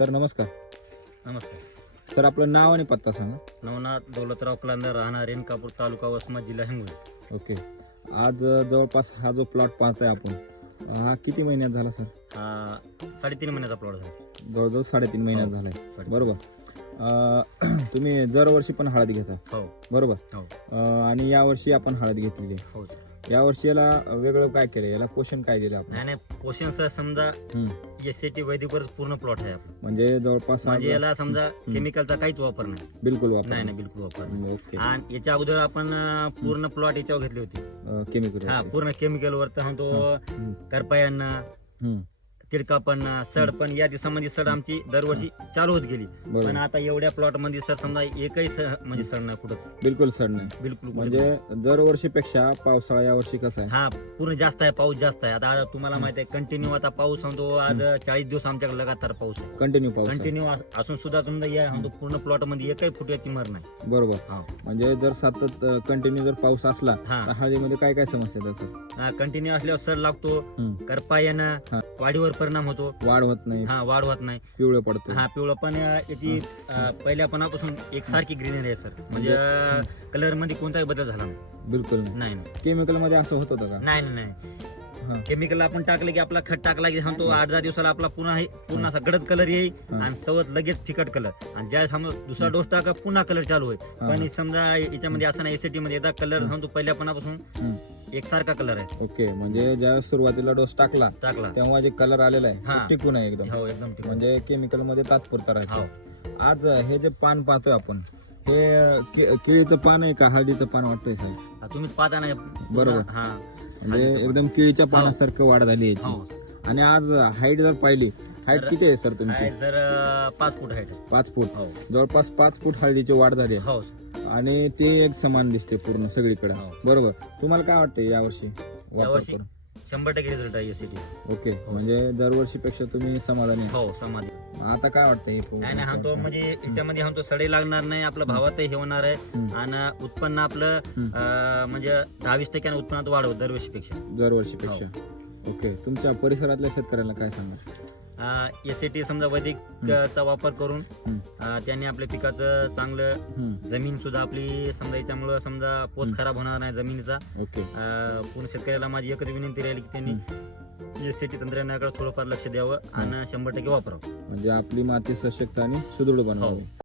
Sir नमस्कार. नमस्कार. Sir आपलं नाव आणि पत्ता सांगा. नवनाथ दौलतराव कलांदर, राहणार रेणकापूर, तालुका वसमत, जिल्हा हिंगोली. ओके. आज जवळपास हा जो प्लॉट पाहतोय आपण, हा किती महिन्यात झाला सर? हा 3.5 महिन्याचा प्लॉट झाला. जवळजवळ 3.5 महिन्यात हो. झालाय. 3.5. बरोबर. तुम्ही दरवर्षी पण हळद घेता हो बरोबर. हो आणि यावर्षी आपण हळद घेतलेली आहे. हो सर. यावर्षी याला वेगळं काय केलं, याला पोषण काय दिलं आपण? नाही पोषण सर समजा एसएटी वैदिकवर पूर्ण प्लॉट आहे आपण. म्हणजे जवळपास म्हणजे याला समजा केमिकलचा काहीच वापर नाही. बिलकुल वापर नाही बिलकुल वापर नाही. ओके. आणि याच्या अगोदर आपण पूर्ण प्लॉट याच्यावर घेतली होती. केमिकल हा पूर्ण केमिकल वर तर तो करपायांना तिरकापण सड पण या दिवसामध्ये सड आमची दरवर्षी चालू होत गेली. पण आता एवढ्या प्लॉट मध्ये सर समजा एकही म्हणजे सड नाही कुठं. बिलकुल सड नाही. बिलकुल म्हणजे दरवर्षीपेक्षा पावसाळा यावर्षी कसा आहे? हा पूर्ण जास्त आहे, पाऊस जास्त आहे. आता तुम्हाला माहिती आहे कंटिन्यू आता पाऊस म्हणतो. आज 40 दिवस आमच्याकडे लगातार पाऊस आहे. कंटिन्यू पाऊस आहे. कंटिन्यू असून सुद्धा समजा या म्हणतो पूर्ण प्लॉट मध्ये एकही फुटव्याची मर नाही. बरोबर. हा. म्हणजे जर सतत कंटिन्यू जर पाऊस असला हा. तर हळदीमध्ये काय काय समस्या येतात? हा कंटिन्यू असल्यावर सड लागतो, करपा येणं, वाढीवर परिणाम होतो, वाढ होत नाही, हा वाढ होत नाही, पिवळं पडतं. हा पिवळं पण याची पहिल्यापणापासून एकसारखी ग्रीनरी आहे सर. म्हणजे कलर मध्ये कोणताही बदल झाला नाही. बिलकुल नाही केमिकल मध्ये असं होत होतं का? नाही नाही केमिकल आपण टाकलं की आपला खत टाकला की सांगतो 8-10 दिवसाला आपला पुन्हा असा गडद कलर येईल आणि सवत लगेच फिकट कलर. आणि ज्या दुसरा डोस टाका पुन्हा कलर चालू होईल. पण समजा याच्यामध्ये असं नाही, एसएटी मध्ये एकदा कलर सांगतो पहिल्यापणापासून एकसारखा कलर आहे. ओके. म्हणजे ज्या सुरुवातीला डोस टाकला तेव्हा जे कलर आलेला आहे हा. ते टिकून आहे एकदम. हो एकदम ठीक. म्हणजे केमिकल मध्ये तात्पुरता हो राहतो. आज हे जे पान पाहतोय आपण, हे केळीचं पान आहे का हळदीचं पान वाटतंय सर? तुम्ही पाहता नाही बरोबर. हा म्हणजे एकदम केळीच्या पानासारखं वाढ झाली याची. हो. आणि आज हाईट जर पाहिली, हाईट किती आहे सर तुमची? आहे जर 5 फूट आहे. 5 फूट. हो जवळपास 5 फूट हळदीची वाढ झाली आहे. हो आणि ते एक समान दिसते पूर्ण सगळीकडे. हो. बरोबर. तुम्हाला काय वाटतं यावर्षी यावर्षी 100% रिझल्ट आहे एसएटी. ओके. म्हणजे दरवर्षीपेक्षा तुम्ही समाधानी आहे? हो समाधी. आता काय वाटतं नाही हा तो म्हणजे याच्यामध्ये हा तो सडे लागणार नाही, आपल्या भावातही हे होणार आहे. आणि उत्पन्न आपलं म्हणजे 22% उत्पन्नात वाढव दरवर्षीपेक्षा. ओके. तुमच्या परिसरातल्या शेतकऱ्यांना काय सांगा? एसएटी समजा वैदिकचा वापर करून त्यांनी आपल्या पिकाचं चांगलं, जमीन सुद्धा आपली समजा याच्यामुळं समजा पोत खराब होणार नाही जमिनीचा. ओके. पूर्ण शेतकऱ्याला माझी एकच विनंती राहिली की त्यांनी एसएटी तंत्रज्ञानाकडे थोडंफार लक्ष द्यावं आणि 100% वापरावं. म्हणजे आपली माती सशक्त आणि सुदृढ बनवावी.